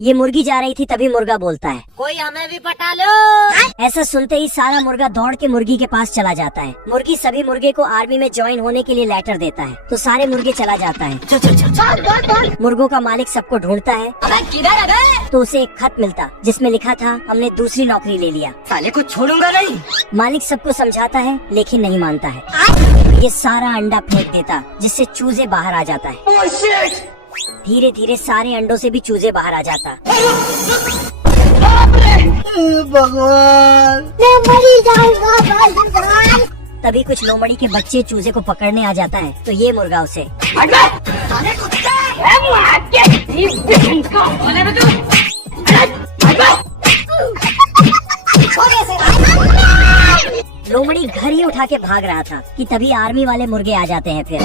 ये मुर्गी जा रही थी तभी मुर्गा बोलता है, कोई हमें भी पटा लो। ऐसा सुनते ही सारा मुर्गा दौड़ के मुर्गी के पास चला जाता है। मुर्गी सभी मुर्गे को आर्मी में ज्वाइन होने के लिए लेटर देता है, तो सारे मुर्गे चला जाता है। मुर्गों का मालिक सबको ढूंढता है, तो उसे एक खत मिलता जिसमें लिखा था, हमने दूसरी नौकरी ले लिया, साले को छोड़ूंगा नहीं। मालिक सबको समझाता है लेकिन नहीं मानता है। ये सारा अंडा फेंक देता जिससे चूजे बाहर आ जाता है। धीरे धीरे सारे अंडों से भी चूजे बाहर आ जाता। भगवान, मैं मरी जाऊंगा भगवान। तभी कुछ लोमड़ी के बच्चे चूजे को पकड़ने आ जाता है, तो ये मुर्गा उसे लोमड़ी घर ही उठा के भाग रहा था कि तभी आर्मी वाले मुर्गे आ जाते हैं। फिर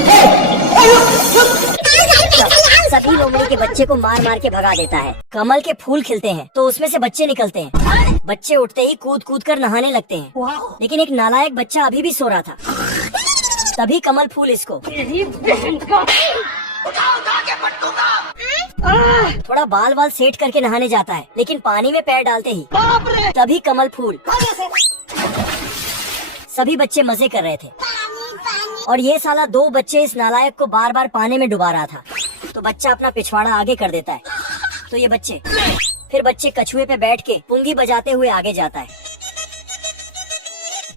सभी लोमड़ी के बच्चे को मार मार के भगा देता है। कमल के फूल खिलते हैं तो उसमें से बच्चे निकलते हैं। बच्चे उठते ही कूद कूद कर नहाने लगते हैं, लेकिन एक नालायक बच्चा अभी भी सो रहा था। तभी कमल फूल इसको थोड़ा बाल बाल सेट करके नहाने जाता है, लेकिन पानी में पैर डालते ही तभी कमल फूल सभी बच्चे मजे कर रहे थे, और ये साला दो बच्चे इस नालायक को बार बार पानी में डुबा रहा था। तो बच्चा अपना पिछवाड़ा आगे कर देता है, तो ये फिर बच्चे कछुए पे बैठ के पुंगी बजाते हुए आगे जाता है।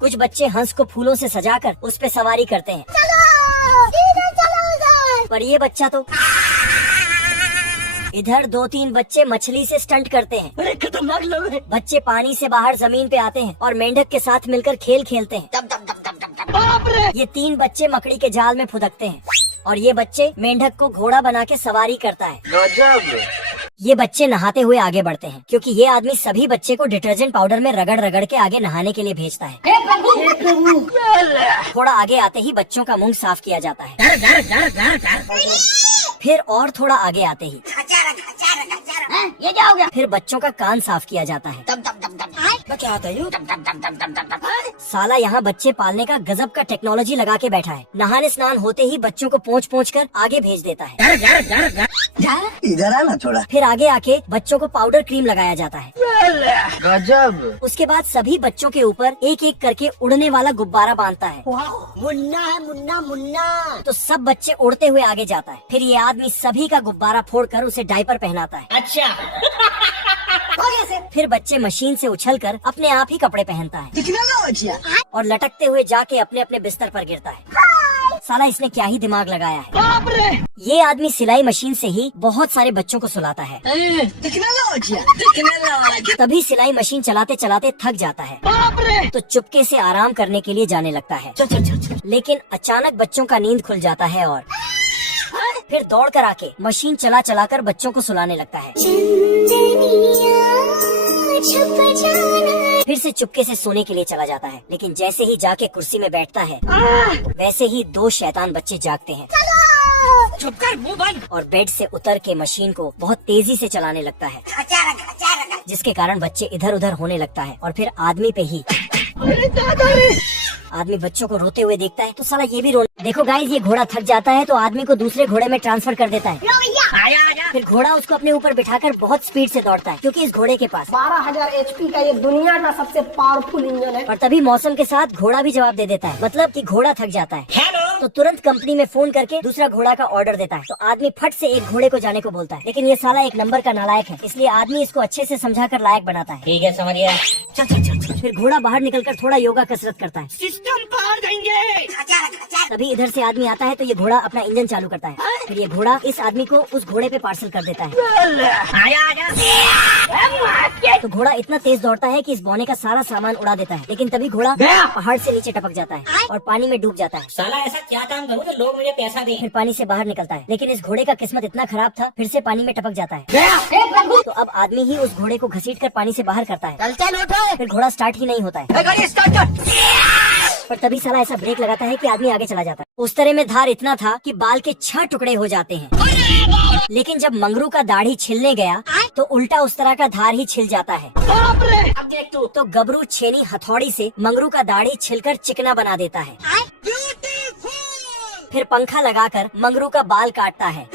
कुछ बच्चे हंस को फूलों से सजाकर उस पे सवारी करते हैं, पर ये बच्चा तो इधर 2-3 बच्चे मछली से स्टंट करते हैं। अरे खतरनाक लोग हैं। बच्चे पानी से बाहर जमीन पे आते हैं और मेंढक के साथ मिलकर खेल खेलते हैं। बाप रे, ये 3 बच्चे मकड़ी के जाल में फुदकते हैं, और ये बच्चे मेंढक को घोड़ा बना के सवारी करता है। गजब। ये बच्चे नहाते हुए आगे बढ़ते हैं, क्योंकि ये आदमी सभी बच्चे को डिटर्जेंट पाउडर में रगड़ रगड़ के आगे नहाने के लिए भेजता है। थोड़ा आगे आते ही बच्चों का मुंह साफ किया जाता है। फिर और थोड़ा आगे आते ही ये क्या हो गया? फिर बच्चों का कान साफ किया जाता है। क्या होता है? साला यहाँ बच्चे पालने का गजब का टेक्नोलॉजी लगा के बैठा है। नहाने स्नान होते ही बच्चों को पोंछ पोंछ कर आगे भेज देता है। इधर आना थोड़ा। फिर आगे आके बच्चों को पाउडर क्रीम लगाया जाता है। गजब। उसके बाद सभी बच्चों के ऊपर एक एक करके उड़ने वाला गुब्बारा बांधता है। मुन्ना है, मुन्ना मुन्ना। तो सब बच्चे उड़ते हुए आगे जाता है। फिर ये आदमी सभी का गुब्बारा फोड़कर उसे डायपर पहनाता है। अच्छा। फिर बच्चे मशीन से उछलकर अपने आप ही कपड़े पहनता है और लटकते हुए जाके अपने अपने बिस्तर पर गिरता है। साला इसने क्या ही दिमाग लगाया है। बाप रे, ये आदमी सिलाई मशीन से ही बहुत सारे बच्चों को सुलाता है। तभी सिलाई मशीन चलाते चलाते थक जाता है। बाप रे। तो चुपके से आराम करने के लिए जाने लगता है। लेकिन अचानक बच्चों का नींद खुल जाता है और फिर दौड़ कर आके मशीन चला चला कर बच्चों को सुलाने लगता है। फिर से चुपके से सोने के लिए चला जाता है, लेकिन जैसे ही जाके कुर्सी में बैठता है वैसे ही 2 शैतान बच्चे जागते हैं। चुप कर, मुंह बंद। और बेड से उतर के मशीन को बहुत तेजी से चलाने लगता है, जिसके कारण बच्चे इधर उधर होने लगता है। और फिर आदमी पे ही आदमी बच्चों को रोते हुए देखता है, तो साला ये भी देखो गाइस, ये घोड़ा थक जाता है तो आदमी को दूसरे घोड़े में ट्रांसफर कर देता है। आया। फिर घोड़ा उसको अपने ऊपर बिठाकर बहुत स्पीड से दौड़ता है, क्योंकि इस घोड़े के पास 12,000 HP का ये दुनिया का सबसे पावरफुल इंजन है। और तभी मौसम के साथ घोड़ा भी जवाब दे देता है, मतलब कि घोड़ा थक जाता है। हेलो। तो तुरंत कंपनी में फोन करके दूसरा घोड़ा का ऑर्डर देता है। तो आदमी फट से एक घोड़े को जाने को बोलता है, लेकिन ये साला एक नंबर का नालायक है, इसलिए आदमी इसको अच्छे से समझाकर लायक बनाता है। ठीक है, समझ गया। चल। फिर घोड़ा बाहर निकलकर थोड़ा योगा कसरत करता है। सिस्टम पार देंगे। तभी इधर से आदमी आता है तो ये घोड़ा अपना इंजन चालू करता है। फिर ये घोड़ा इस आदमी को उस घोड़े पे पार्सल कर देता है। आया। तो घोड़ा इतना तेज दौड़ता है कि इस बौने का सारा सामान उड़ा देता है, लेकिन तभी घोड़ा गया। पहाड़ से नीचे टपक जाता है और पानी में डूब जाता है। साला ऐसा क्या काम करूँ जो लोग मुझे पैसा दें? फिर पानी से बाहर निकलता है, लेकिन इस घोड़े का किस्मत इतना खराब था, फिर से पानी में टपक जाता है। गया। तो अब आदमी ही उस घोड़े को घसीट कर पानी से बाहर करता है। चल उठो। फिर घोड़ा स्टार्ट ही नहीं होता है, गाड़ी स्टार्ट कर। पर तभी साला ऐसा ब्रेक लगाता है कि आदमी आगे चला जाता है। उस तरह में धार इतना था कि बाल के 6 टुकड़े हो जाते हैं। लेकिन जब मंगरू का दाढ़ी छिलने गया तो उल्टा उस तरह का धार ही छिल जाता है। बाप रे। अब देख तू। तो गबरू छेनी हथौड़ी से मंगरू का दाढ़ी छिलकर चिकना बना देता है। फिर पंखा लगाकर मंगरू का बाल काटता है।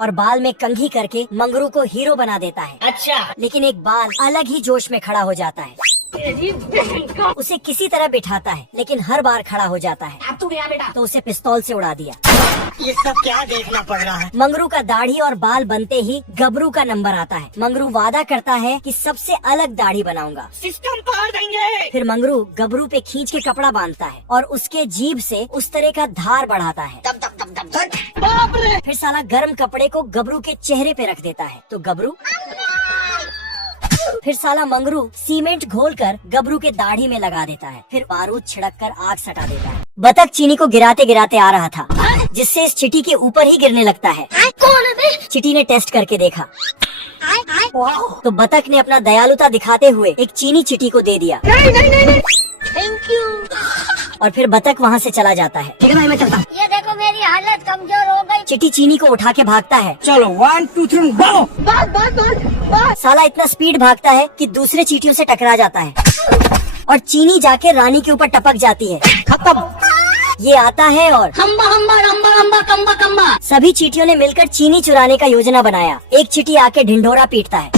और बाल में कंघी करके मंगरू को हीरो बना देता है। अच्छा लेकिन एक बाल अलग ही जोश में खड़ा हो जाता है। उसे किसी तरह बिठाता है, लेकिन हर बार खड़ा हो जाता है। अब तू गया बेटा। तो उसे पिस्तौल से उड़ा दिया। ये सब क्या देखना पड़ रहा है? मंगरू का दाढ़ी और बाल बनते ही गबरू का नंबर आता है। मंगरू वादा करता है कि सबसे अलग दाढ़ी बनाऊंगा। सिस्टम पार देंगे। फिर मंगरू गबरू पे खींच के कपड़ा बांधता है और उसके जीभ से उस तरह का धार बढ़ाता है। दब दब दब दब दब। बाप रे। फिर साला गर्म कपड़े को गबरू के चेहरे पे रख देता है तो गबरू। फिर साला मंगरू सीमेंट घोलकर गबरू के दाढ़ी में लगा देता है। फिर बारूद छिड़क कर आग सटा देता है। बतख चीनी को गिराते गिराते आ रहा था, जिससे इस चिटी के ऊपर ही गिरने लगता है। कौन है बे? चिटी ने टेस्ट करके देखा तो बतख ने अपना दयालुता दिखाते हुए एक चीनी चिटी को दे दिया। Thank you. और फिर बतख वहाँ से चला जाता है। ठीक है भाई मैं चलता हूँ। ये देखो मेरी हालत कमजोर हो गई। चिटी चीनी को उठा के भागता है। चलो 1 2 3 गो। साला इतना स्पीड भागता है कि दूसरे चींटियों से टकरा जाता है और चीनी जाके रानी के ऊपर टपक जाती है। खत्म। ये आता है और हम्बा हम्बा रम्बा रम्बा कम्बा कम्बा। सभी चींटियों ने मिलकर चीनी चुराने का योजना बनाया। एक चींटी आके ढिंढोरा पीटता है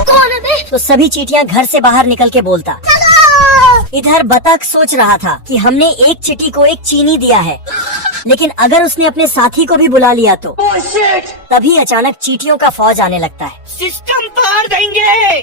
कौन है बे? तो सभी चींटियां घर से बाहर निकल के बोलता। इधर बतख सोच रहा था कि हमने एक चींटी को एक चीनी दिया है, लेकिन अगर उसने अपने साथी को भी बुला लिया तो। तभी अचानक चींटियों का फौज आने लगता है। सिस्टम पार देंगे।